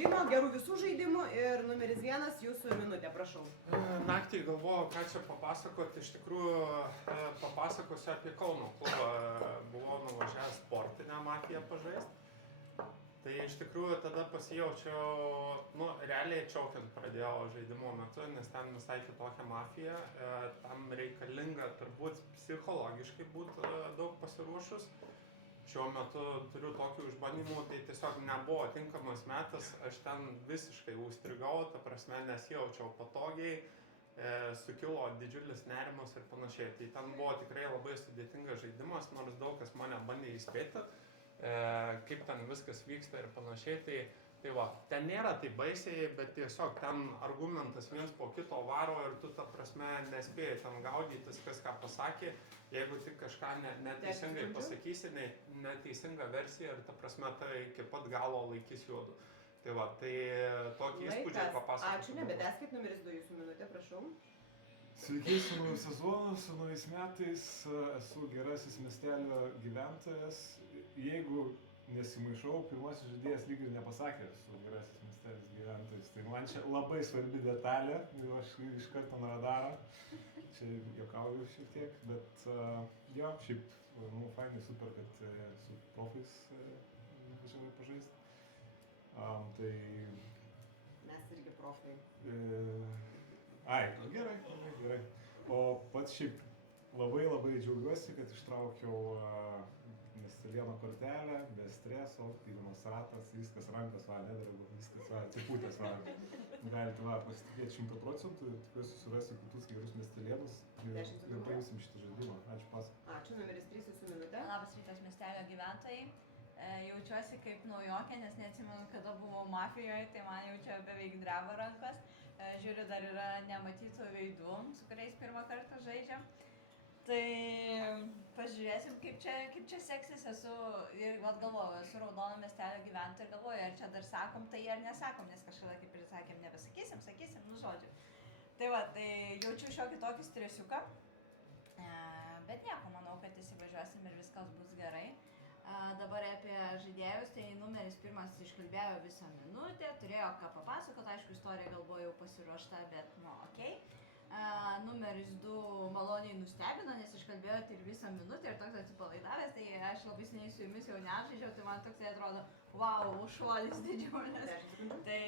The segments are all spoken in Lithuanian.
žaidimo, gerų visų žaidimų ir numeris 1 jūsų minutė, prašau. Naktį galvojau, ką čia papasakoti, iš tikrųjų papasakosiu apie Kauno klubą, buvau nuvažiavęs sportinę mafiją pažaisti. Tai iš tikrųjų tada pasijaučiau, realiai čiaukiant pradėjau žaidimo metu, nes ten visai kitokia mafija, tam reikalinga turbūt psichologiškai būti daug pasiruošus. Šiuo metu turiu tokių išbandymų, tai tiesiog nebuvo tinkamas metas, aš ten visiškai užstrigau, ta prasme nesijaučiau patogiai, sukilo didžiulis nerimas ir panašiai. Tai ten buvo tikrai labai sudėtingas žaidimas, nors daug kas mane bandė įspėti. Kaip ten viskas vyksta ir panašiai, tai va, ten nėra tai baisiai, bet tiesiog ten argumentas viens po kito varo ir tu ta prasme nespėjai ten gaudytis, kas ką pasakė, jeigu tik kažką neteisingai pasakysi, neteisinga versija ir ta prasme tai iki pat galo laikys juodu. Tai va, tai tokį įspūdžią papasakoti. Ačiū, nebeteskit, numeris 2 jūsų minutė, prašau. Sveiki, su naujų sezonu, su naujais metais, esu gerasis miestelio gyventojas. Jeigu nesimaišau, pirmasis žaidėjas lyg ir nepasakė, esu gerasis miestelis gyventojas. Tai man čia labai svarbi detalė, aš iš karto nuo radaro. Čia juokauju šiek tiek, bet jo, šiaip, fainai, super, kad su profais važiavai pažaisti. Tai... Mes irgi profai. Gerai. O pats šiaip labai džiaugiuosi, kad ištraukiau miestelėno kortelę, be streso, pirmas ratas, viskas rankos nedreba, viskas atsipūtęs galite pasitikėti 100%, tikiuosi surasti kitus gerus miestelėnus ir paimsim šitą žaidimą. Ačiū pas. Ačiū, numeris 3 jūsų minutė. Labas rytas miestelio gyventojai. Jaučiuosi kaip naujokė, nes neatsimenu, kada buvau mafijoje, tai man jau čia beveik dreba rankos. Žiūriu, dar yra nematytų veidų, su kuriais pirmą kartą žaidžiam. Tai pažiūrėsim, kaip čia seksis. Esu raudono miestelio gyventoja ir galvoju, ar čia dar sakom tai ar nesakom, nes kažkada kaip ir sakėm, nebesakysim, žodžiu. Tai va, tai jaučiu šiokį tokį stresiuką, bet nieko, manau, kad įsivažiuosim ir viskas bus gerai. Dabar apie žaidėjus, tai numeris 1 iškalbėjo visą minutę, turėjo ką papasakot, aišku, istorija gal buvo jau pasiruošta, bet okei. Numeris 2 maloniai nustebino, nes iškalbėjote ir visą minutę ir toks atsipalaidavęs, tai aš labai seniai su jumis jau nežaidžiau, tai man toks atrodo, wow, šuolis didžiulis. Tai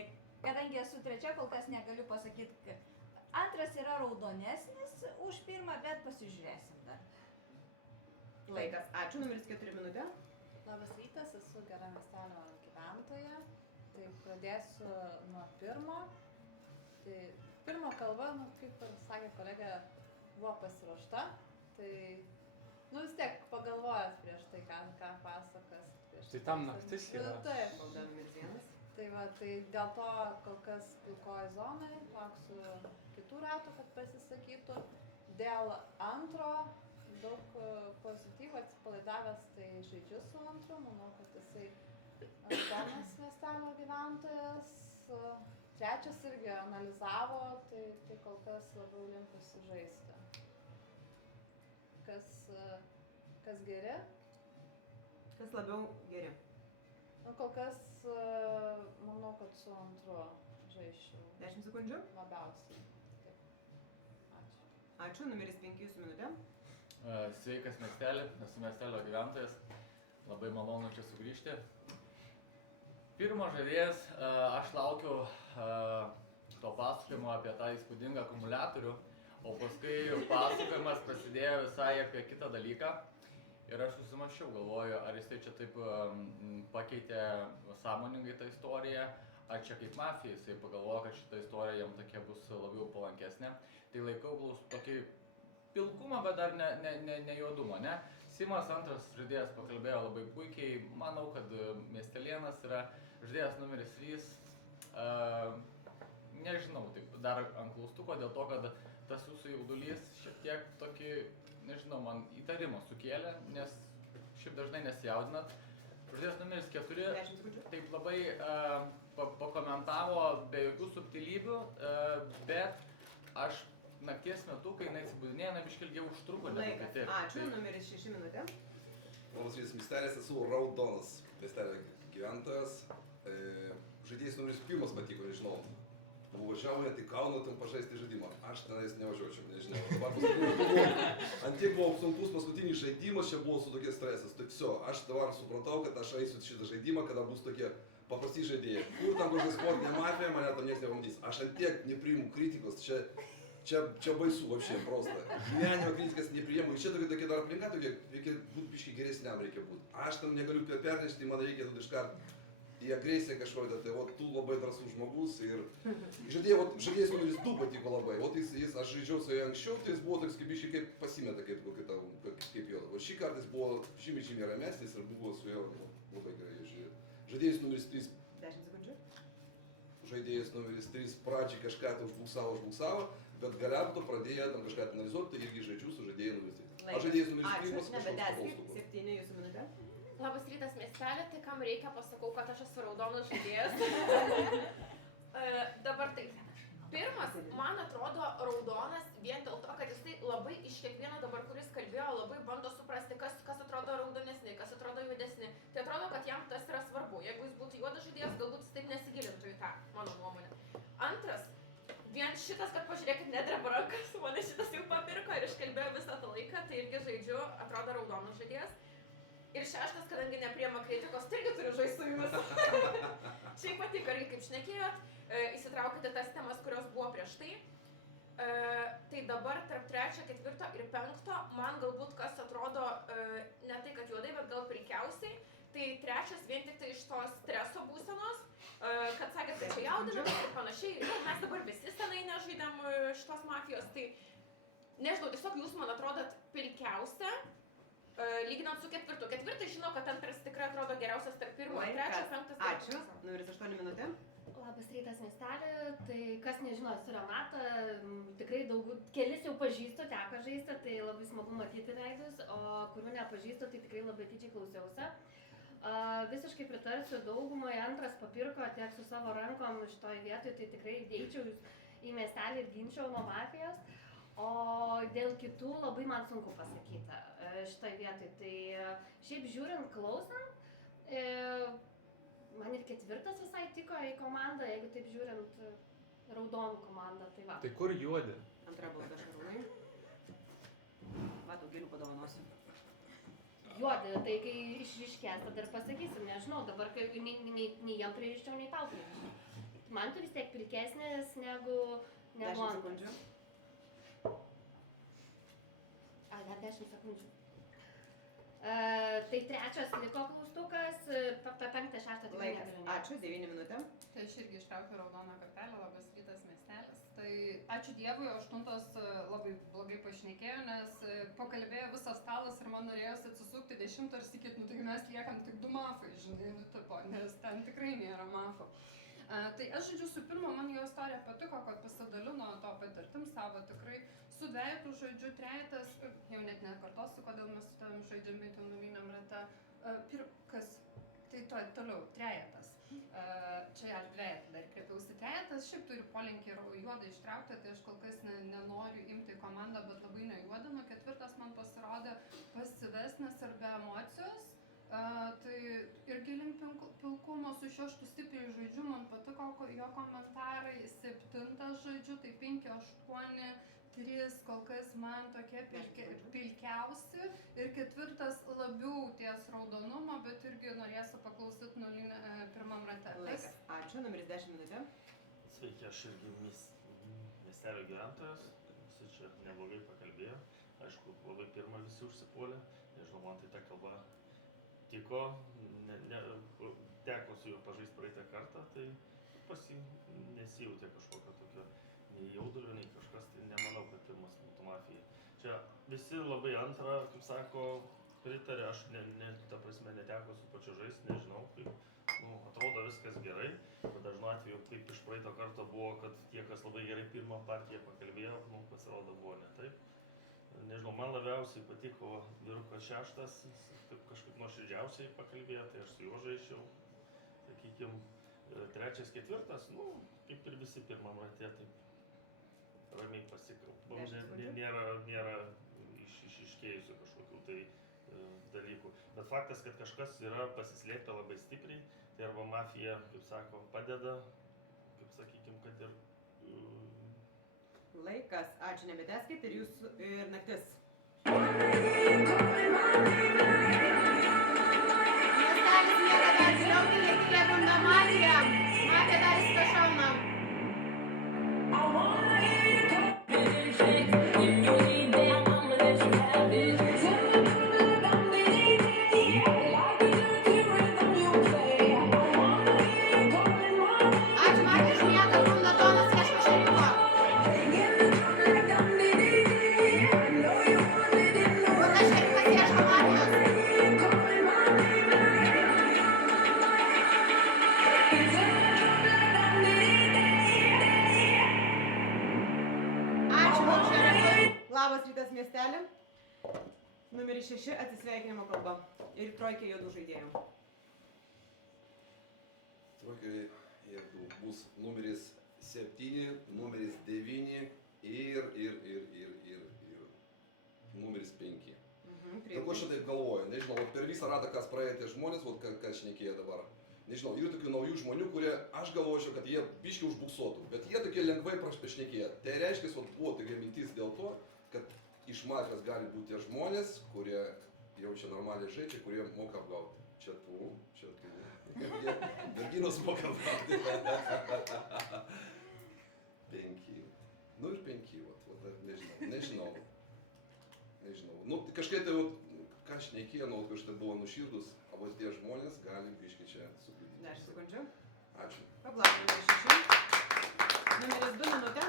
kadangi esu trečia, kol kas negaliu pasakyti, kad antras yra raudonesnis už pirmą, bet pasižiūrėsim dar. Laikas. Ačiū, numeris 4 minutė. Labas rytas, esu gera miestelio gyventoja. Tai pradėsiu nuo pirmo. Tai pirmo kalba, kaip sakė kolega, buvo pasiruošta. Tai, vis tiek pagalvojat prieš tai, ką pasakas. Tai tam naktis yra. Taip. Valda numeris 1. Tai va, tai dėl to kol kas pilkoji zonai, lauksiu kitų ratų, kad pasisakytų. Dėl antro daug pozityvų atsipalaidavęs, tai žaidžiu su antru, manau, kad jisai Tomas miestelio gyventojas. Trečias irgi analizavo, tai kol kas labiau linkusi žaisti. Kas geri? Kas labiau geri? Kol kas manau, kad su antru žaisčiau. 10 sekundžių. Labiausiai. Taip. Ačiū. Ačiū, numeris 5 jūsų minutė. Sveikas miestelį, esu miestelio gyventojas, labai malonu čia sugrįžti. Pirmo žaidėjas, aš laukiu to pasakojimo apie tą įspūdingą akumuliatorių, o paskui pasakojimas prasidėjo visai apie kitą dalyką. Ir aš susimąsčiau, galvoju, ar jisai čia taip pakeitė sąmoningai tą istoriją, ar čia kaip mafija, jisai pagalvojo, kad šita istorija jam tokia bus labiau palankesnė. Tai laikau tokį pilkumą, bet dar ne juodumą, ne? Simas, antras žaidėjas, pakalbėjo labai puikiai. Manau, kad miestelėnas yra žaidėjas numeris 3. Nežinau, taip dar ant klaustuko dėl to, kad tas jūsų jaudulys šiek tiek tokį, nežinau, man įtarimą sukėlė, nes šiaip dažnai nesijaudinat. Žaidėjas numeris 4 taip labai pakomentavo be jokių subtilybių, bet aš nakties metu, kai jinai atsibudinėjo, biškį ilgiau užtruko negu kiti. Ačiū, numeris 6 minutė. Labas rytas miestelis, esu raudonas miestelio gyventojas. žaidėjas numeris 1 patiko, nežinau. Važiavo net į Kauną tam pažaisti žaidimą. Aš tenais nevažiuočiau, nežinau. Dabar ant tiek buvo sunkus paskutinis žaidimas, čia buvo su tokie stresas. Tai viso, aš dabar supratau, kad aš eisiu šitą žaidimą, kada bus tokie paprasti žaidėjai. Kur tam kokia sportinė mafija, mane tam niekas nepamatys. Aš ant tiek nepriimu kritikos, čia baisu вообще просто. Gyvenimo kritikas nepriimu. Čia tokia dar aplinka, reikia būti biškai geresniam, reikia būti. Aš tam negaliu pernešti, man reikia tada iškart į agresiją kažkokią, tai tu labai drąsus žmogus ir žaidėjas numeris 2 patiko labai. Aš žaidžiau su juo anksčiau, tai jis buvo toks kaip biškai kaip pasimeta, kaip jo. O šį kartą jis buvo žymiai ramesnis ir buvo su juo labai gerai žiūrėti. Žaidėjas numeris 3. 10 sekundžių. Žaidėjas numeris 3 pradžiai kažką tai užbuksavo, bet galiausiai pradėjo tam kažką analizuoti, tai irgi žaidžiu su žaidėju numeris 3. Aš žaidėjas numeris 3 Ačiū, 7 jūsų minutė. Labas rytas miestelė, tai kam reikia, pasakau, kad aš esu raudonas žaidėjas. Dabar taip. Pirmas, man atrodo, raudonas vien dėl to, kad jisai labai iš kiekvieno dabar, kuris kalbėjo, labai bando suprasti, kas atrodo raudonesni, kas atrodo juodesni. Tai atrodo, kad jam tas yra svarbu. Jeigu jis būtų juodas žaidėjas, galbūt jis taip nesigilintų į tą, mano nuomonę. Antras, vien šitas, kad pažiūrėkit, nedreba rankas, mane šitas jau papirko ir iškalbėjo visą tą laiką, tai irgi žaidžiu, atrodo raudonas žaidėjas. Ir šeštas, kadangi nepriema kritikos, tai irgi turiu žaisti su jumis. Šiaip patiko, irgi kaip šnekėjot, įsitraukite tas temas, kurios buvo prieš tai. Tai dabar tarp 3, 4 ir 5 man galbūt kas atrodo ne tai, kad juodai, bet gal pilkiausiai. Tai 3 vien tik tai iš to streso būsenos, kad sakėt, kad čia jaudinamės ir panašiai. Ir mes dabar visi senai nežaidėm šitos mafijos. Tai nežinau, tiesiog jūs man atrodot pilkiausia. Lyginant su 4. 4 žinau, kad 2 tikrai atrodo geriausias tarp 1, 3, 5. Ačiū. Numeris 8 minutė. Labas rytas miestelė, tai kas nežino, esu Renata, tikrai kelis jau pažįstu, teko žaisti, tai labai smagu matyti veidus, o kurių nepažįstu, tai tikrai labai tyčiai klausiausi. Visiškai pritarsiu daugumai, 2 papirko tiek su savo rankom šitoj vietoj, tai tikrai dėčiau į miestelį ir ginčiau nuo mafijos. O dėl kitų labai man sunku pasakyti šitoj vietoj. Tai šiaip žiūrint, klausant, man ir 4 visai tiko į komandą, jeigu taip žiūrint raudonų komandą. Tai va. Tai kur juodi? Antra bauda Šarūnai. Va, daugeliu padovanosiu. Juodi, tai kai išryškės, tada ir pasakysim, nežinau, dabar nei jam pririščiau, nei tau pririščiau. Man tu vis tiek pilkesnis negu 10 sekundžių. Dar 10 sekundžių. Tai 3 liko klaustukas, 5, 6 tikrai negaliu. Ačiū, 9 minutė. Tai aš irgi ištraukiu raudoną kortelę, labas rytas miestelis. Tai ačiū Dievui, 8 labai blogai pašnekėjo, nes pakalbėjo visas stalas ir man norėjosi atsisukti 10 ir sakyti, tai mes liekam tik 2 mafai, žinai, nes ten tikrai nėra mafų. Tai aš žodžiu, su pirma, man jo istorija patiko, kad pasidalino to patirtim savo tikrai su 2 žodžiu 3, jau net nekartosiu, kodėl mes su tavim žaidžiame į tenuliniam rate. Kas? Tai toliau, 3. Čia aš 2 dar kreipiausi 3, šiaip turi polinkį juodą ištraukti, tai aš kol kas nenoriu imti komandą, bet labai nejuodinu. 4 man pasirodė pasyvesnis ir be emocijos. Tai irgi link pilkumo, su 6 stipriai žaidžiu, man patiko jo komentarai, 7 žaidžiu, tai 5, 8, 3 kol kas man tokie pilkiausi ir 4 labiau ties raudonumo, bet irgi norėsiu paklausyti 1 rate. Laikas. Ačiū, numeris 10 minutė. Sveiki, aš irgi miestelio gyventojas, visi čia neblogai pakalbėjo, aišku, labai pirmą visi užsipuolė, nežinau, man tai ta kalba tiko, teko su juo pažaisti praeitą kartą, tai nesijautė kažkokio tokio nei jaudulio, nei kažkas, tai nemanau, kad pirmas būtų mafija. Čia visi labai 2, kaip sako, pritarė, aš ta prasme neteko su pačiu žaisti, nežinau, kaip, atrodo viskas gerai, bet dažnu atveju, kaip iš praeito karto buvo, kad tie, kas labai gerai pirmą partiją pakalbėjo, pasirodo buvo ne taip. Nežinau, man labiausiai patiko vyrukas 6, taip kažkaip nuoširdžiausiai pakalbėjo, tai aš su juo žaisčiau, sakykim, 3, 4, kaip ir visi pirmam rate, taip ramiai pasikalbam, nėra išryškėjusių kažkokių tai dalykų. Bet faktas, kad kažkas yra pasislėpta labai stipriai, tai arba mafija, kaip sako, padeda, kaip sakykim, kad ir... Laikas, ačiū, nebeteskit ir jūs ir naktis. Miestelis miega dar giliau, tai lėktuvė bunda mafija. Mafija dar įsipašauna. Ačiū, mafija užmiega, bunda tonas ieško šerifo. Bunda šerifas ieško mafijos. Ačiū mums šerifui. Labas rytas miestelį. Numeris 6 atsisveikinimo kalba. Ir trojkė juodų žaidėjų. Trojkai jeigu bus numeris 7, numeris 9 ir numeris 5. Dėl ko aš taip galvoju, nežinau, per visą ratą, kas praėjo tie žmonės, ką šnekėjo dabar. Nežinau, yra tokių naujų žmonių, kurie, aš galvočiau, kad jie biškiai užbuksuotų, bet jie tokie lengvai prašnekėjo. Tai reiškia, kad buvo tokia mintis dėl to, kad iš mafijos gali būti tie žmonės, kurie jaučia normaliai žaidžia, kurie moka apgauti. Čia tu. Merginos moka apgauti. 5. Nu ir 5, nežinau. Nu, kažkaip tai, ką šnekėjo, kažkaip buvo nuširdus, o tie žmonės gali biškai čia sukliudyti. 10 sekundžių. Ačiū. Paklausim, numeris 6. Numeris 2 minutė.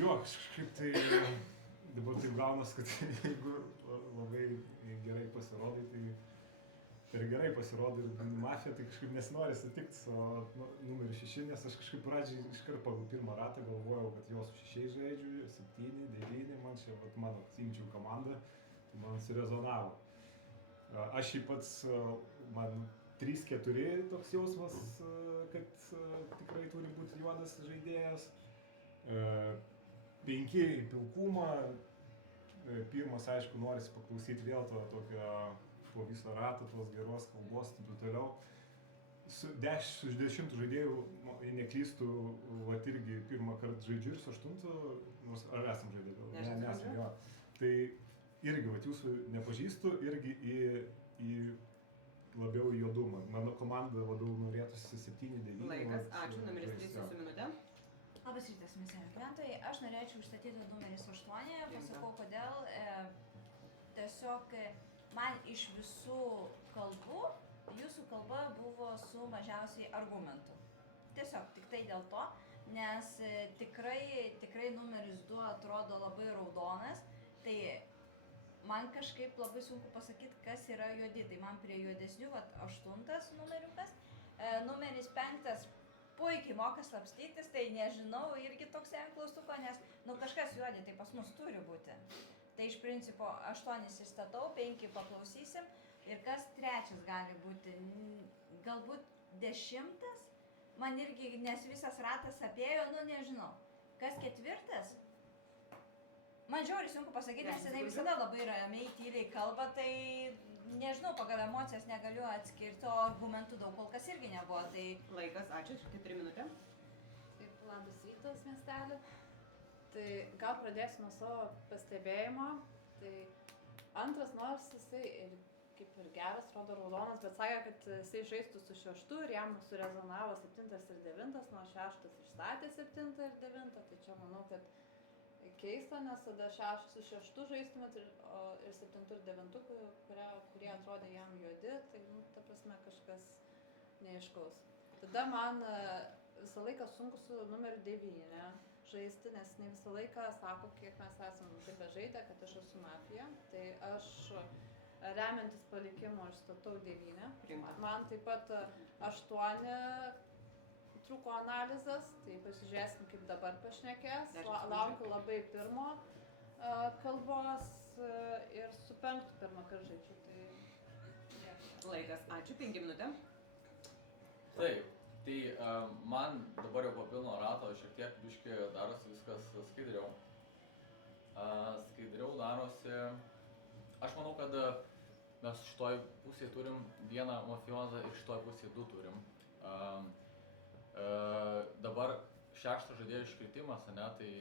Jo, kažkaip tai dabar taip gaunas, kad jeigu labai gerai pasirodai, tai per gerai pasirodai ir mafija, tai kažkaip nesinori sutikti su numeriu 6, nes aš kažkaip pradžiai iškart pagal pirmą ratą galvojau, kad jo su 6 žaidžiu, 7, 9, man čia mano imčių komanda, tai man surezonavo. Aš jį pats, man 3-4 toks jausmas, kad tikrai turi būti juodas žaidėjas. 5 į pilkumą. Pirmas, aišku, norisi paklausyti vėl to tokio po viso rato, tos geros kalbos ir taip toliau. Su 10 žaidėjų, jei neklystų, vat irgi pirmą kartą žaidžiu ir su 8, nors ar esam žaidėjų? Nesam, jo. Tai irgi, vat jūsų nepažįstu, irgi į labiau į juodumą. Mano komanda labiau norėtųsi 7-9. Laikas, ačiū, numeris 3 su minutė. Labas rytas, miestelio gyventojai. Aš norėčiau užstatyti numeris 8, pasakau kodėl. Tiesiog man iš visų kalbų, jūsų kalba buvo su mažiausiai argumentų. Tiesiog tik tai dėl to, nes tikrai numeris 2 atrodo labai raudonas, tai man kažkaip labai sunku pasakyti, kas yra juodi. Tai man prie juodesnių, 8 numeriukas, numeris 5 puikiai moka slapstytis, tai nežinau, irgi toks klaustuko, nes kažkas juodi, tai pas mus turi būti. Tai iš principo 8 įstatau, 5 paklausysim ir kas 3 gali būti, galbūt 10, man irgi, nes visas ratas apėjo, nežinau. Kas 4? Man žiauriai sunku pasakyti, nes jinai visada labai ramiai, tyliai kalba, tai nežinau, pagal emocijas negaliu atskirti, o argumentų daug kol kas irgi nebuvo, tai... Laikas, ačiū, 4 minutė. Taip, labas rytas, miestelį. Tai gal pradėsiu nuo savo pastebėjimo. Tai antras, nors jisai ir kaip ir geras, rodo raudonas, bet sakė, kad jisai žaistų su 6 ir jam surezonavo 7 ir 9, nuo 6 išstatė 7 ir 9, tai čia manau, kad keista, nes tada 6 su 6 žaistumėt ir 7 ir 9, kurie atrodė jam juodi, tai ta prasme kažkas neaiškaus. Tada man visą laiką sunku su numeriu 9 žaisti, nes ne visą laiką sako, kiek mes esame taip žaidę, kad aš esu mafija. Tai aš remiantis palikimu aš statau 9. Man taip pat 8 trūko analizas, tai pasižiūrėsim, kaip dabar pašnekės. Laukiu labai pirmo kalbos ir su 5 pirmą kartą žaidžiu. Laikas, ačiū, 5 minutė. Taip, tai man dabar jau po pilno rato šiek tiek biškai darosi viskas skaidriau. Skaidriau darosi Aš manau, kad mes šitoj pusėje turim vieną mafiozą ir šitoj pusėje du turim. Dabar 6 žaidėjo iškritimas, ane, tai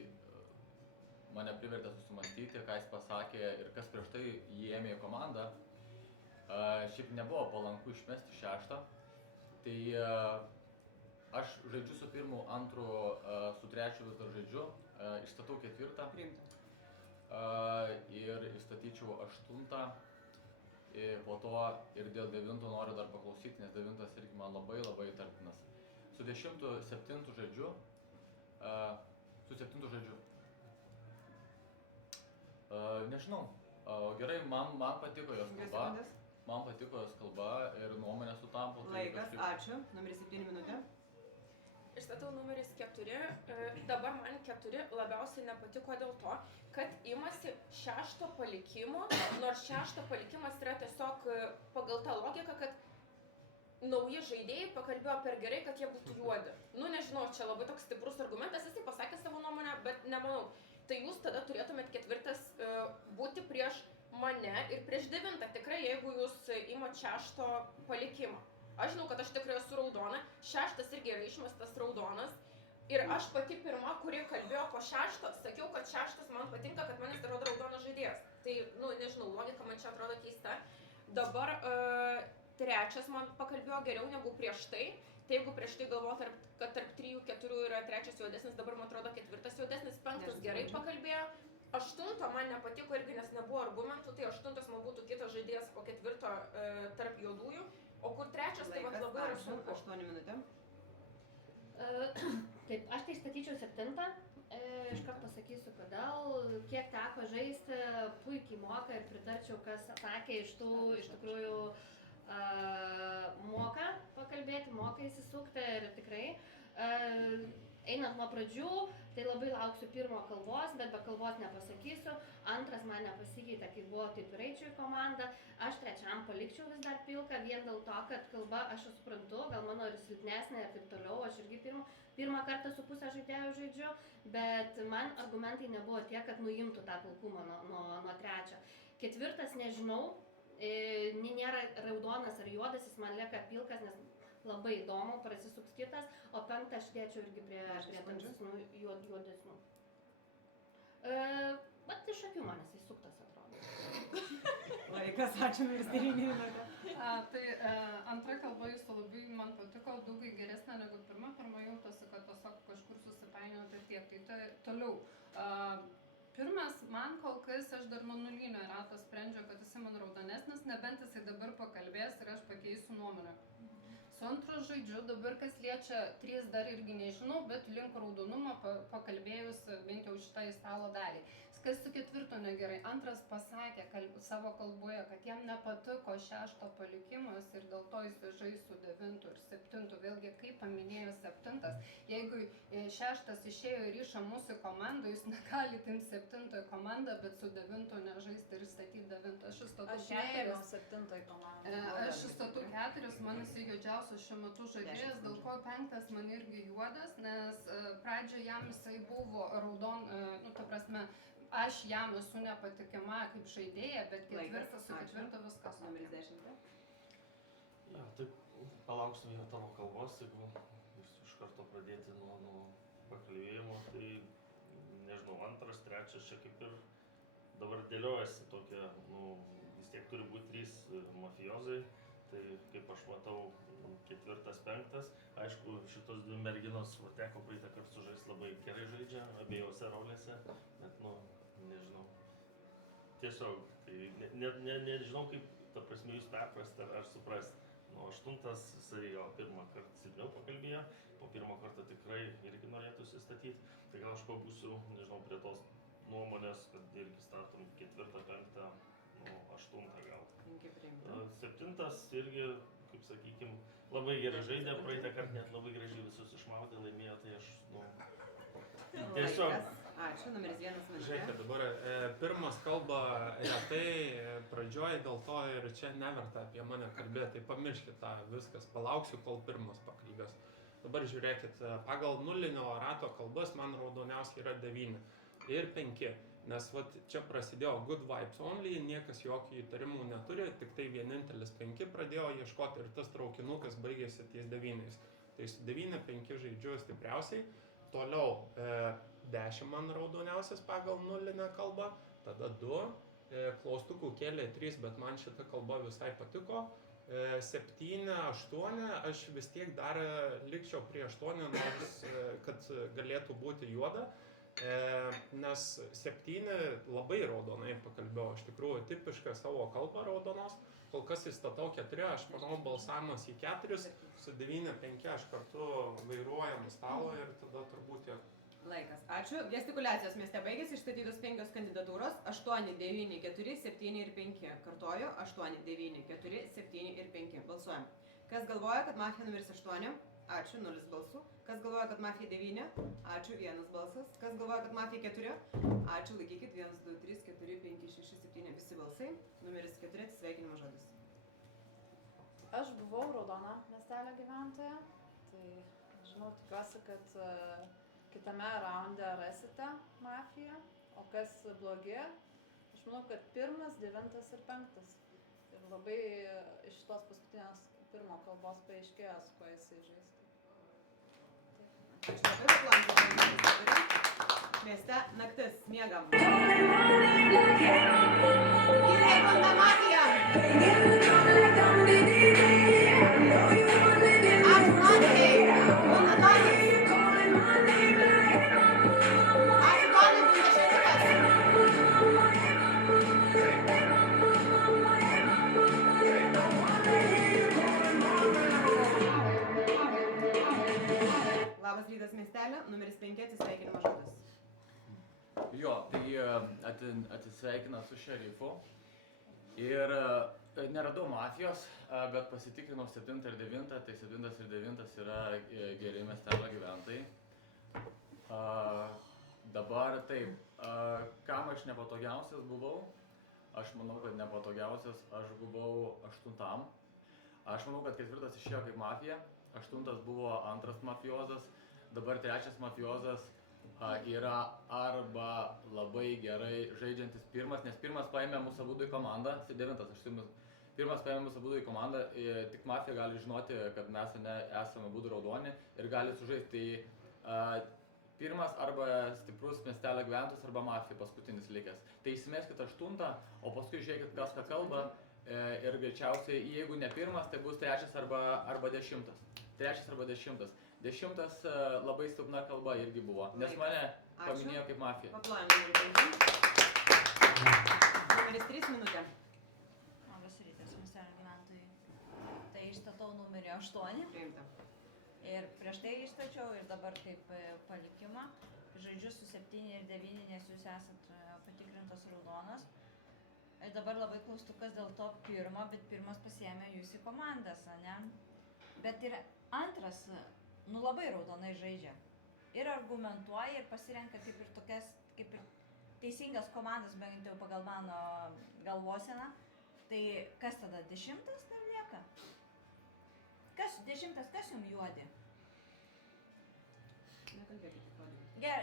mane privertė susimastyti, ką jis pasakė ir kas prieš tai jį ėmė į komandą. Šiaip nebuvo palanku išmesti 6. Tai aš žaidžiu su 1, 2, su 3 vis dar žaidžiu, išstatau 4. Priimta. Ir įstatyčiau 8. Po to ir dėl 9 noriu dar paklausyti, nes 9 irgi man labai įtartinas. Su 10, 7 žaidžiu. Nežinau. Gerai, man patiko jos kalba. Man patiko jos kalba ir nuomonė sutampo. Laikas, ačiū. Numeris 7 minutė. Išstatau numeris 4. Dabar man 4 labiausiai nepatiko dėl to, kad imasi 6 palikimo, nors 6 palikimas yra tiesiog pagal tą logiką, kad nauji žaidėjai pakalbėjo per gerai, kad jie būtų juodi. Nu nežinau, čia labai toks stiprus argumentas, jisai pasakė savo nuomonę, bet nemanau. Tai jūs tada turėtumėt 4 būti prieš mane ir prieš 9, tikrai, jeigu jūs imat 6 palikimą. Aš žinau, kad aš tikrai esu raudona, 6 irgi yra išmestas raudonas. Ir aš pati pirma, kuri kalbėjo po 6, sakiau, kad 6 man patinka, kad manęs atrodo raudonas žaidėjas. Tai, nu, nežinau, logika man čia atrodo keista. Dabar 3 man pakalbėjo geriau negu prieš tai. Tai jeigu prieš tai galvoju, kad tarp 3, 4 yra 3 juodesnis, dabar man atrodo 4 juodesnis, 5 gerai pakalbėjo. 8 man nepatiko irgi, nes nebuvo argumentų, tai 8 man būtų kitas žaidėjas po 4 tarp juodųjų. O kur 3, tai man labai yra sunku. 8 minutė. Taip, aš tai statyčiau 7. Iškart pasakysiu, kodėl. Kiek teko žaisti, puikiai moka ir pritarčiau, kas sakė iš tikrųjų moka pakalbėti, moka įsisukti ir tikrai. Einant nuo pradžių, tai labai lauksiu 1 kalbos, bet be kalbos nepasakysiu. 2 man nepasikeitė, kai buvo taip ir eičiau į komandą. Aš 3 palikčiau vis dar pilką, vien dėl to, kad kalba aš suprantu, gal mano ir silpnesnė ir taip toliau. Aš irgi pirmą kartą su pusę žaidėjų žaidžiu, bet man argumentai nebuvo tie, kad nuimtų tą pilkumą nuo 3. 4 nežinau, nėra raudonas ar juodas, jis man lieka pilkas, nes labai įdomu, prasisuks kitas, o 5 aš dėčiau irgi prie tamsesnių juodesnių. Bet iš akių man jisai suktas atrodo. Laikas, ačiū, numeris 9 minutė. Tai antra kalba jūsų labai man patiko, daugai geresnė negu pirma. Pirma jautėsi, kad tiesiog kažkur susipainiojote tiek. Tai toliau. Pirmas, man kol kas, aš dar nuo nulinio rato sprendžiu, kad jisai man raudonesnis, nebent jisai dabar pakalbės ir aš pakeisiu nuomonę. Su 2 žaidžiu, dabar kas liečia 3 dar irgi nežinau, bet link raudonumo pakalbėjus bent jau šitai stalo dalį. Kas su 4 negerai. 2 pasakė savo kalboje, kad jam nepatiko 6 palikimas ir dėl to jis žais su 9 ir 7. Vėlgi, kaip paminėjo 7, jeigu 6 išėjo ir ryša mūsų komandą, jūs negalite imti 7 komandą, bet su 9 nežaisti ir statyti 9. Aš įstatau 4. 7 komandą. Aš įstatau 4, man jisai juodžiausias šiuo metu žaidėjas, dėl ko 5 man irgi juodas, nes pradžioje jam jisai buvo raudon, ta prasme, aš jam esu nepatikima kaip žaidėja, bet 4 su 4 viskas. Numeris 10. Ja, taip, palauksiu jau tavo kalbos, jeigu iš karto pradėti nuo pakalbėjimo, tai nežinau, 2, 3 čia kaip ir dabar dėliojasi tokia, vis tiek turi būti 3 mafiozai, tai kaip aš matau 4, 5, aišku, šitos 2 merginos teko praeitą kartą sužaisti labai gerai žaidžia, abiejose rolėse, bet nežinau, tiesiog, tai nežinau kaip, ta prasme, jūs perprasti ar suprasti. 8 jisai jo 1 kartą silpniau pakalbėjo, po 1 kartą tikrai irgi norėtųsi statyti, tai gal aš pabūsiu, nežinau, prie tos nuomonės, kad irgi statom 4, 5, 8 gal. 7 irgi, kaip sakykim, labai gerai žaidė, praeitą kartą net labai gražiai visus išmaudė, laimėjo, tai aš, tiesiog. Ačiū, numeris 1 minutė. Žiūrėkit, dabar pirmas kalba retai pradžioj, dėl to ir čia neverta apie mane kalbėti, tai pamirškit tą viskas, palauksiu, kol pirmas pakalbės. Dabar žiūrėkit, pagal nulinio rato kalbas man raudoniausiai yra 9 ir 5. Nes vat, čia prasidėjo good vibes only, niekas jokių įtarimų neturi, tik tai vienintelis 5 pradėjo ieškoti ir tas traukinukas baigėsi ties 9. Tai su 9-5 žaidžiu stipriausiai, toliau 10 man raudoniausias pagal nulinę kalbą, tada 2, klaustukų kėlė 3, bet man šita kalba visai patiko, 7, 8, aš vis tiek dar likčiau prie 8, nors kad galėtų būti juoda. Nes 7 labai raudonai pakalbėjau, iš tikrųjų tipišką savo kalbą raudonos, kol kas įstatau 4, aš manau balsavimas į 4, su 9-5 aš kartu vairuojam stalo ir tada turbūt tiek. Laikas. Ačiū. Gestikuliacijos mieste baigėsi, išstatytos 5 kandidatūros, 8, 9, 4, 7 ir 5. Kartoju, 8, 9, 4, 7 ir 5. Balsuojam. Kas galvoja, kad mafija numirs 8? Ačiū, 0 balsų. Kas galvoja, kad mafija 9? Ačiū, 1 balsas. Kas galvoja, kad mafija 4? Ačiū, laikykit. 1, 2, 3, 4, 5, 6, 7. Visi balsai. Numeris 4, atsisveikinimo žodis. Aš buvau Raudono miestelio gyventoja, tai žinau, tikiuosi, kad kitame raunde rasite mafiją, o kas blogi, aš manau, kad 1, 9 ir 5. Ir labai iš šitos paskutinės pirmo kalbos paaiškėjo, su kuo jisai žais. Ačiū labai, aplankų. Mieste naktis, miegam. Gerai, banda mafija! Ačiū, mafijai! Banda mafijai! Ačiū, Donai, bunda šeimikas! Labas rytas miestelio, numeris 5, atsisveikinimo žodis. Jo, tai atsisveikina su šerifu ir neradau mafijos, bet pasitikrinau 7 ir 9, tai 7 ir 9 yra geri miestelio gyventojai. Dabar taip, kam aš nepatogiausias buvau? Aš manau, kad nepatogiausias aš buvau 8. Aš manau, kad 4 išėjo kaip mafija, 8 buvo 2 mafiozas, dabar 3 mafiozas yra arba labai gerai žaidžiantis 1, nes 1 paėmė mūsų abudu į komandą, 9 aš siūliu, 1 paėmė mūsų abudu į komandą, tik mafija gali žinoti, kad mes esame abudu raudoni ir gali sužaisti. Tai 1 arba stiprus miestelio gyventojas arba mafija paskutinis likęs. Tai įsimeskit 8, o paskui žiūrėkit, kas ką kalba ir greičiausiai, jeigu ne 1, tai bus 3 arba 10. 3 arba 10. 10 labai silpna kalba irgi buvo, nes mane paminėjo kaip mafija. Paplojam numerį 5. Numeris 3 minutė. Labas rytas, miestelio gyventojai. Tai išstatau numerį 8. Priimta. Ir prieš tai išstačiau ir dabar kaip palikimą. Žaidžiu su 7 ir 9, nes jūs esat patikrintas raudonas. Ir dabar labai klaustukas dėl to 1, bet 1 pasiėmė jūs į komandas, ne? Bet ir 2, nu labai raudonai žaidžia. Ir argumentuoja ir pasirenka kaip ir tokias, kaip ir teisingas komandas, bent jau pagal mano galvoseną. Tai kas tada 10 dar lieka? Kas 10, kas jums juodi? Nekalbėkite.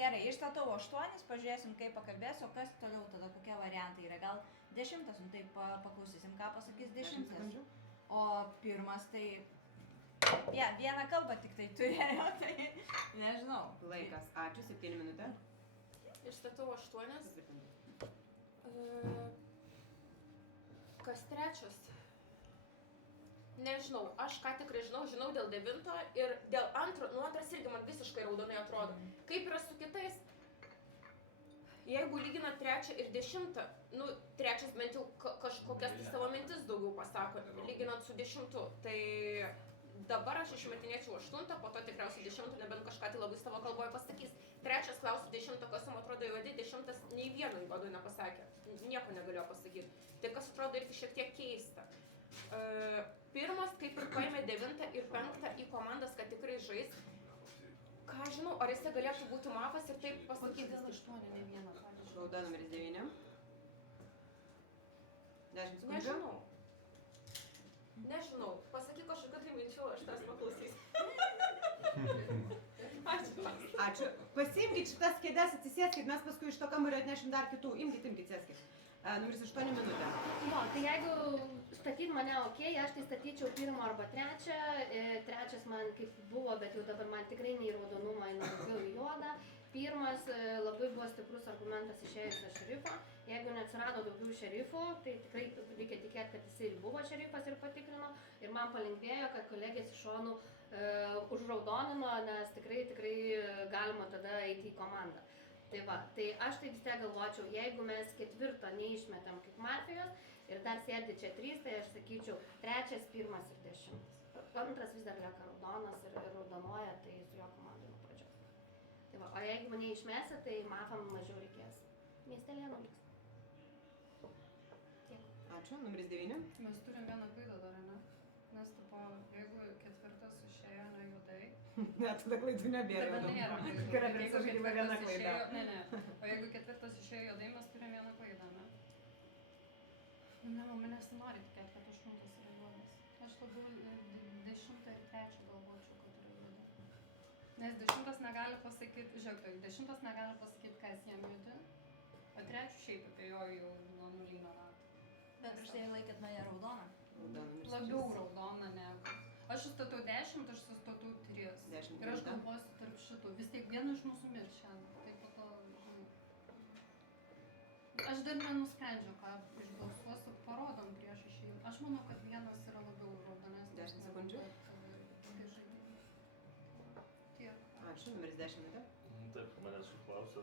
Gerai, išstatau 8, pažiūrėsim, kaip pakalbėsiu, o kas toliau tada, kokie variantai yra. Gal 10, nu tai paklausysim, ką pasakys 10. O 1, tai vieną kalbą tik tai turėjo, tai nežinau. Laikas. Ačiū, 7 minutė. Išstatau 8. Kas 3? Nežinau, aš ką tikrai žinau dėl 9 ir dėl 2, nu 2 irgi man visiškai raudonai atrodo. Kaip yra su kitais? Jeigu lyginat 3 ir 10, nu 3 bent jau kažkokias tai savo mintis daugiau pasako, lyginant su 10, tai dabar aš išmetinėčiau 8, po to tikriausiai 10, nebent kažką tai labai savo kalboje pasakys. 3 klausiu 10, kas jums atrodo įvadi, 10 nei vieno įvadui nepasakė, nieko negalėjo pasakyti. Tai kas atrodo irgi šiek tiek keista. 1 kaip ir paėmė 9 ir 5 į komandas, kad tikrai žais. Ką žinau, ar jis galėtų būti mafas ir taip pasakyti? Dėl 8, ne 1. Rauda numeris 9. 10 sekundžių. Nežinau. Pasakyk kažkokių tai minčių, aš tas paklausysiu. Ačiū. Ačiū. Pasiimkit šitas kėdes, atsisėskit, mes paskui iš to kambario atnešim dar kitų. Imkit, sėskit. Numeris 8 minutė. Jo, tai jeigu statyt mane okei, aš tai statyčiau pirmą arba trečią. Trečias man kaip buvo, bet jau dabar man tikrai nei raudonumą, eina daugiau į juodą. Pirmas labai buvo stiprus argumentas išėjusio šerifo. Jeigu neatsirado daugiau šerifų, tai tikrai reikia tikėti, kad jisai buvo šerifas ir patikrino. Ir man palengvėjo, kad kolegės iš šonų užraudonino, nes tikrai galima tada eiti į komandą. Tai va, tai aš tai vis tiek galvočiau, jeigu mes ketvirto neišmetam kaip mafijos ir dar sėdi čia 3, tai aš sakyčiau 3, 1 ir 10. Antras vis dar lieka raudonas ir raudonuoja, tai su jo komandai nuo pradžios. Tai va, o jeigu mane išmesi, tai mafam mažiau reikės. Miestelėnų liks. Tiek. Ačiū. Numeris 9. Mes turim vieną klaidą dar, ne? Nes, tipo, jeigu ketvirtas išėjo ne juodai. Ne, tada klaidų nebėra. Tada nėra klaidų. Gerai, Jeigu prieš žaidimą viena ketvirtas klaida. išėjo- Ne. O jeigu ketvirtas išėjo juodai, mes turim vieną klaidą, ne? Ne, man nesinori tikėti, kad 8 yra juodas. Aš labiau 10 ir 3 galvočiau, kad yra juoda. Nes 10 negali pasakyti, žiūrėk, 10 negali pasakyti, kas jam juodi, o 3 šiaip apie jo jau nuo nulinio rato. Bet prieš tai laikėt mane raudoną. Labiau raudona negu. Aš sustatau 10, aš sustatau 3. 10 Ir aš rauda. galvosiu tarp šitų. Vis tiek vienas iš mūsų mirs šiandien. Tai po to, žinai. Aš dar nenusprendžiau, ką išbalsuosiu, parodom prieš išėjimą. Aš manau, kad vienas yra labiau raudonesnis. 10 sekundžių. Tiek. Ačiū. Numeris 10 minutė. Taip, manęs užklausė,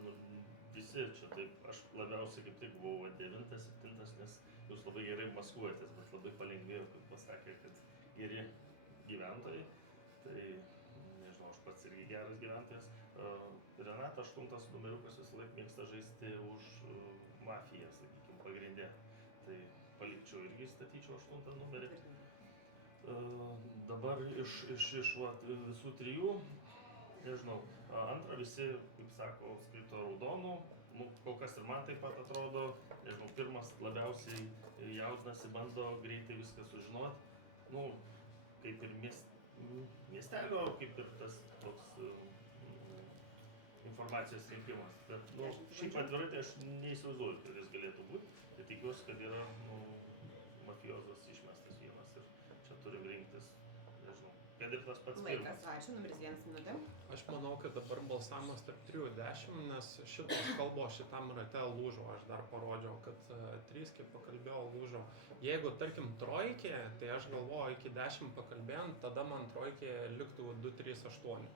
visi čia taip, aš labiausiai kaip tik buvau 9, 7, nes jūs labai gerai maskuojatės, bet labai palengvėjo, kaip pasakė, kad geri gyventojai, tai nežinau, aš pats irgi geras gyventojas. Renata 8 numeriukas visą laiką mėgsta žaisti už mafiją, sakykime, pagrindė. Tai palikčiau irgi statyčiau 8 numerį. Dabar iš visų 3, nežinau, antrą visi, kaip sako, skaito raudonų, kol kas ir man taip pat atrodo, nežinau, pirmas labiausiai jaudinasi, bando greitai viską sužinoti. Kaip ir miestelio, kaip ir tas toks informacijos rinkimas. Bet, šiaip atvirai, tai aš neįsivaizduoju, kad jis galėtų būti. Tai tikiuosi, kad yra mafiozas išmestas vienas ir čia turim rinktis, nežinau, kad ir tas pats Laikas. pirmas. Ačiū. Numeris 1 minutė. Aš manau, kad dabar balsavimas tarp 3 ir 10, nes šitos kalbos šitam rate lūžo, aš dar parodžiau, kad 3, kaip pakalbėjau, lūžo. Jeigu, tarkim, trojkė, tai aš galvoju, iki 10 pakalbėjant, tada man trojkė liktų 2, 3, 8.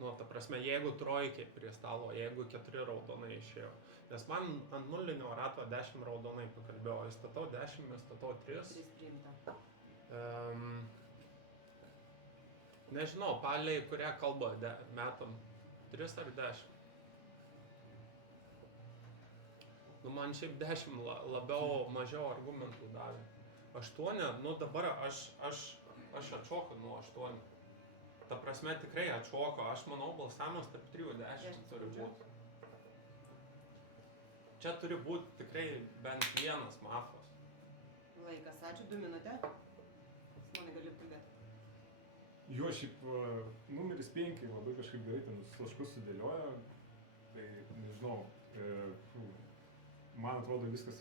Ta prasme, jeigu trojkė prie stalo, jeigu 4 raudonai išėjo. Nes man ant nulinio rato 10 raudonai pakalbėjau, aš statau 10, mes statau 3. 3 priimta. Nežinau, palei kurią kalbą metam, 3 ar 10. Man šiaip 10 labiau mažiau argumentų davė. 8, dabar aš atšoku nuo 8. Ta prasme tikrai atšoko, aš manau balsavimas tarp 3 ir 10 turi būti. Čia turi būti tikrai bent vienas mafos. Laikas. Ačiū. 2 minutė. Simonai, gali kalbėti. Jo, šiaip numeris 5 labai kažkaip gerai ten taškus sudėlioja, tai nežinau, man atrodo viskas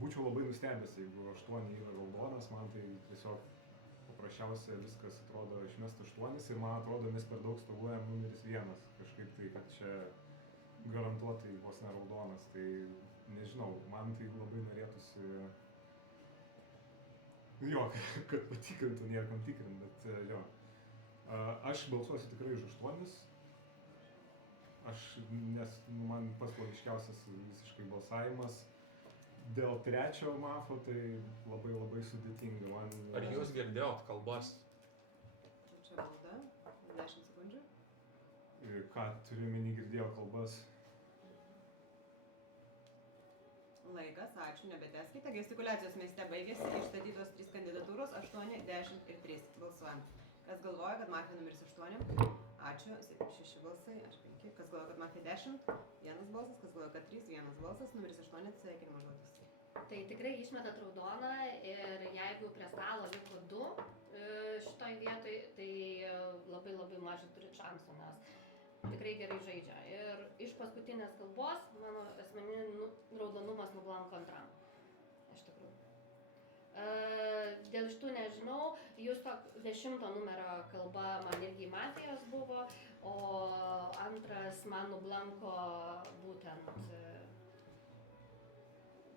būčiau labai nustebęs, jeigu 8 yra raudonas, man tai tiesiog paprasčiausia viskas atrodo išmest 8 ir man atrodo mes per daug stoguojam numeris 1, kažkaip tai, kad čia garantuotai vos ne raudonas, tai nežinau, man tai labai norėtųsi jo, kad patikrintų, nėra kam tikrint, bet jo. Aš balsuosiu tikrai už 8, nes man pats logiškiausias visiškai balsavimas. Dėl 3 mafo tai labai labai sudėtinga man. Ar jūs girdėjot kalbas? Čia valda. 10 sekundžių. Ką turiu minį girdėjo kalbas? Laikas, ačiū, nebeteskite. Gestikuliacijos mieste baigėsi, išstatytos 3 kandidatūros, 8, 10 ir 3. Balsuojam. Kas galvoja, kad mafija numeris 8? Ačiū, 6 balsai, aš 5. Kas galvoja, kad mafija 10? 1 balsas. Kas galvoja, kad 3? 1 balsas. Numeris 8, sveikinimo žodis. Tai tikrai išmetat raudoną ir jeigu prie stalo liko 2 šitoj vietoj, tai labai labai mažai turit šansų, nes tikrai gerai žaidžia. Ir iš paskutinės kalbos mano asmeninis raudonumas nublanko antram. Iš tikrųjų. Dėl šitų nežinau, Justo 10 numerio kalba man irgi mafijos buvo, o antras man nublanko būtent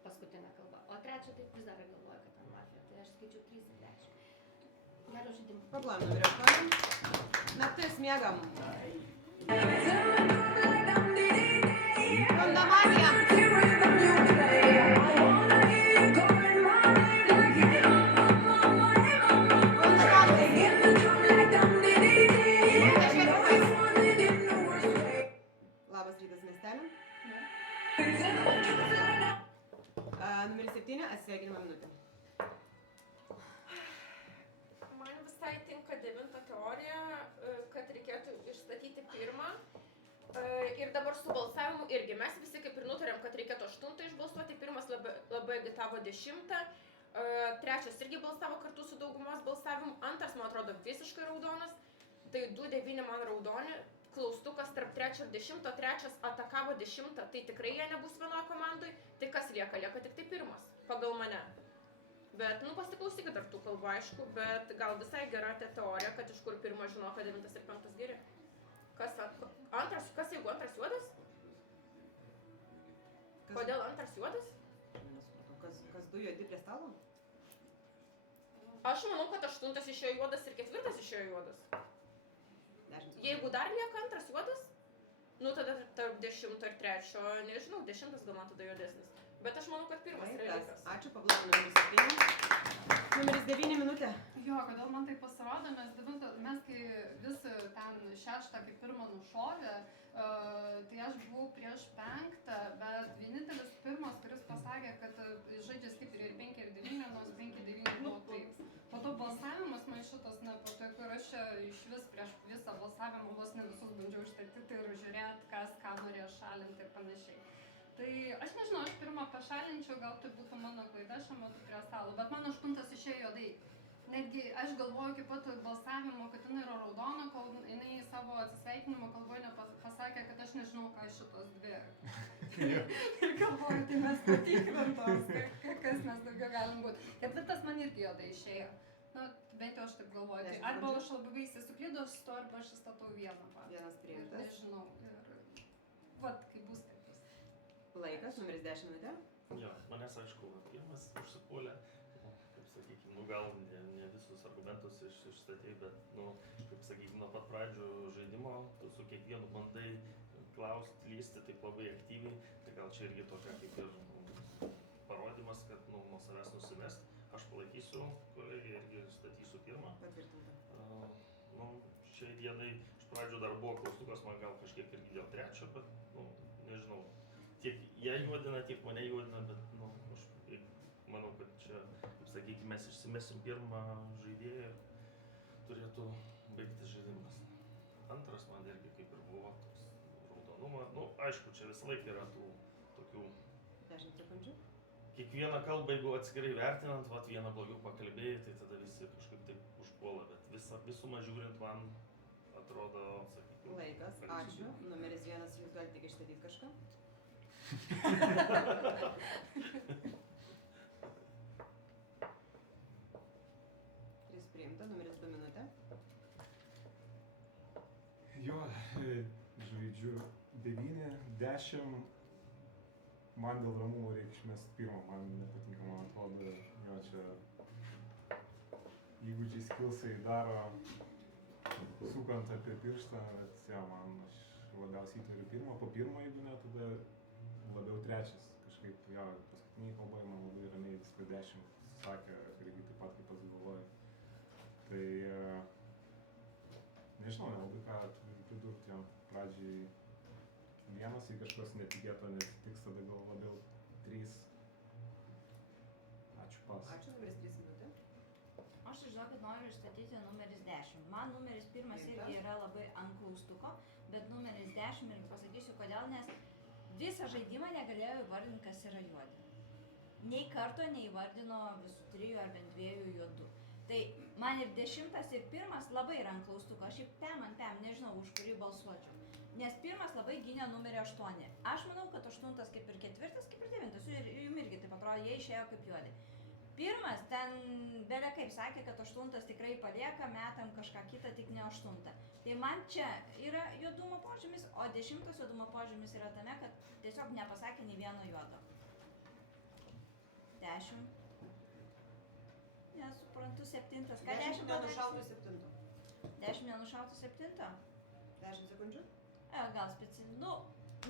paskutinė kalba. O trečia taip vis dar galvoju, kad ten mafija, tai aš skaičiau 3 ir 10. Gero žaidimo. Paplojam numerio 8. Naktis miegam. Ronda magija. Labas rytas miesteliam. Numeris 7, atsisveikinimo minutė. Man visai tinka 9 teorija, kad reikėtų išstatyti pirmą. Ir dabar su balsavimu irgi. Mes visi kaip ir nutarėm, kad reikėtų 8 išbalsuoti. Pirmas labai agitavo 10. Trečias irgi balsavo kartu su daugumos balsavimu. Antras, man atrodo, visiškai raudonas. Tai 2-9 man raudoni. Klaustukas tarp 3 ir 10. Trečias atakavo 10. Tai tikrai jie nebus vienoje komandai. Tai kas lieka? Lieka tik tai pirmas. Pagal mane. Bet, pasiklausykit dar tų kalbų, aišku, bet gal visai gera teorija, kad iš kur pirmas žino, kad 9 ir 5 geri. Kas jeigu antras juodas? Kodėl antras juodas? Kas du juodi prie stalo? Aš manau, kad 8 išėjo juodas ir 4 išėjo juodas. Jeigu dar lieka antras juodas, tada tarp 10 ir 3, nežinau, 10 gal man tada juodesnis. Bet aš manau, kad pirmas yra likas. Ačiū, Pablai, numeris 7. Numeris 9 minutė. Jo, kodėl man tai pasirodė, nes mes kai visi ten 6 kaip pirmą nušovė, tai aš buvau prieš 5, bet vienintelis pirmas, kuris pasakė, kad žaidžia stipriai ir 5 ir 9, nors 5-9 buvo taip. Po to balsavimas man šitas nepatiko ir aš čia iš vis prieš visą balsavimą vos ne visus bandžiau išstatyti ir žiūrėti, kas ką norėjo šalinti ir panašiai. Tai aš nežinau, aš pirmą pašalinčiau, gal tai būtų mano klaida šiuo metu prie stalo, bet man 8 išėjo juodai. Netgi aš galvoju iki pat balsavimo, kad jinai yra raudona, kol jinai savo atsisveikinimo kalboje pasakė, kad aš nežinau, ką šitos dvi. Ir galvoju, tai mes patikrintos, kas mes daugiau galim būti. 4 man irgi juodai išėjo. Bent jau aš taip galvoju. Tai arba aš labai baisiai suklydau su to, arba aš įstatau vieną. Vienas priimtas. Nežinau. Ir vat, kaip bus, taip bus. Laikas, numeris 10 minutė. Jo, manęs aišku, pirmas užsipuolė, kaip sakykime, gal ne visus argumentus išstatė, bet, kaip sakykime, nuo pat pradžių žaidimo, tu su kiekvienu bandai klausti, lysti taip labai aktyviai, tai gal čia irgi tokia kaip ir parodymas, kad nuo savęs nusimest, aš palaikysiu kolegiją irgi statysiu pirmą. Patvirtinta. Šiai dienai iš pradžių dar buvo klaustukas, man gal kažkiek irgi dėl 3, bet, nežinau. Tiek ją juodina, tiek mane juodina, bet aš manau, kad čia, kaip sakykime, mes išsimesim pirmą žaidėją ir turėtų baigtis žaidimas. Antras man irgi kaip ir buvo toks raudonumas. Aišku, čia visą laiką yra tų tokių... 10 sekundžių. Kiekvieną kalbą, jeigu atskirai vertinant, vieną blogiau pakalbėjai, tai tada visi kažkaip taip užpuola, bet visumą žiūrint man atrodo, sakykime... Laikas, ačiū. Numeris 1, jūs galite tik išstatyti kažką. 3 priimta, numeris 2 minutė. Jo, žaidžiu 9, 10. Man dėl ramumo reikia išmesti pirmą, man nepatinka, man atrodo, jo čia įgūdžiai skilsai daro sukant apie pirštą, bet jo, man aš labiausiai įtariu pirmą, po pirmo, jeigu ne, tada labiau 3. Kažkaip, jo, paskutiniai kalbai man labai ramiai viską 10 sakė, lygiai taip pat kaip pats galvoju. Tai, nežinau, nelabai ką pridurti, jo, pradžiai 1, jei kažkas netikėto nesitiks, tada gal labiau 3. Ačiū pas. Ačiū, numeris 3 minutė. Aš žinokit noriu išstatyti numeris 10. Man numeris 1 irgi yra labai ant klaustuko, bet numeris 10 ir pasakysiu kodėl, nes visą žaidimą negalėjau įvardinti, kas yra juodi. Nei karto neįvardino visų 3 ar bent 2 juodų. Tai man ir 10 ir 1 labai yra ant klaustuko, aš ir pem nežinau, už kurį balsuočiau. Nes pirmas labai gynė numerį 8. Aš manau, kad 8 kaip ir 4, kaip ir 9. Jums irgi taip atrodo, jie išėjo kaip juodi. Pirmas ten belė kaip sakė, kad 8 tikrai palieka, metam kažką kitą, tik ne 8. Tai man čia yra juodumo požymis, o 10 juodumo požymis yra tame, kad tiesiog nepasakė nei vieno juodo. 10. Nesuprantu, 7. Ką 10 nenušautų 7. 10 nenušautų 7? 10 sekundžių? Gal specialiai, nu,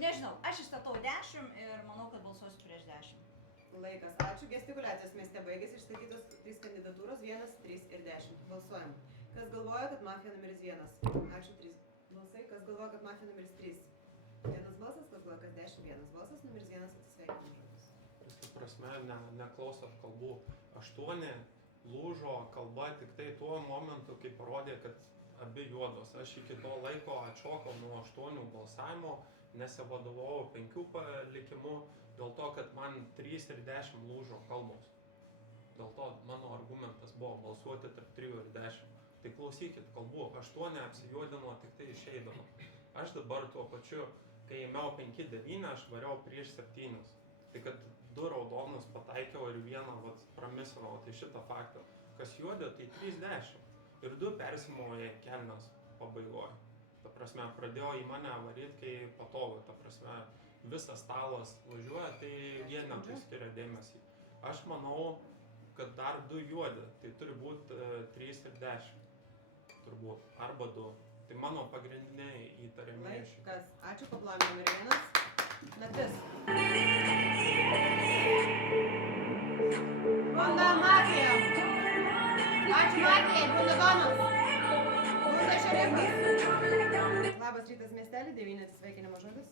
nežinau, aš išstatau 10 ir manau, kad balsuosiu prieš 10. Laikas. Ačiū. Gestikuliacijos mieste baigėsi išsakytos 3 kandidatūros, 1, 3 ir 10. Balsuojam. Kas galvoja, kad mafija numeris 1? Ačiū. 3 balsai. Kas galvoja, kad mafija numeris 3? 1 balsas. Kas galvoja, kad 10? 1 balsas. Numeris 1 atsisveikinimo žodis. Ta prasme, neklausot kalbų. 8 lūžo kalba tik tai tuo momentu, kai parodė, kad abi juodos. Aš iki to laiko atšokau nuo 8 balsavimo, nesivadovau 5 palikimu, dėl to, kad man 3 ir 10 lūžo kalbos. Dėl to mano argumentas buvo balsuoti tarp 3 ir 10. Tai klausykit kalbų, 8 apsijuodino tik tai išeidama. Aš dabar tuo pačiu, kai ėmiau 5-9, aš variau prieš 7. Tai kad 2 raudonus pataikiau ir 1 pramisinau, tai šitą faktą. Kas juodė, tai 3-10. Ir 2 persimoja kelnes pabaigoje. Ta prasme, pradėjo į mane varyti, kai patogu. Ta prasme, visas stalas važiuoja, tai jie nepriskiria dėmesį. Aš manau, kad dar 2 juodi, tai turi būti 3 ir 10. Turbūt. Arba 2. Tai mano pagrindiniai įtariamieji. Laikas. Ačiū, paplojame numeris 1. Naktis. Banda mafija. Ačiū mafijai, Bundadonas. Bunda šerifas. Labas rytas miestelį, 9 atsisveikinimo žodis.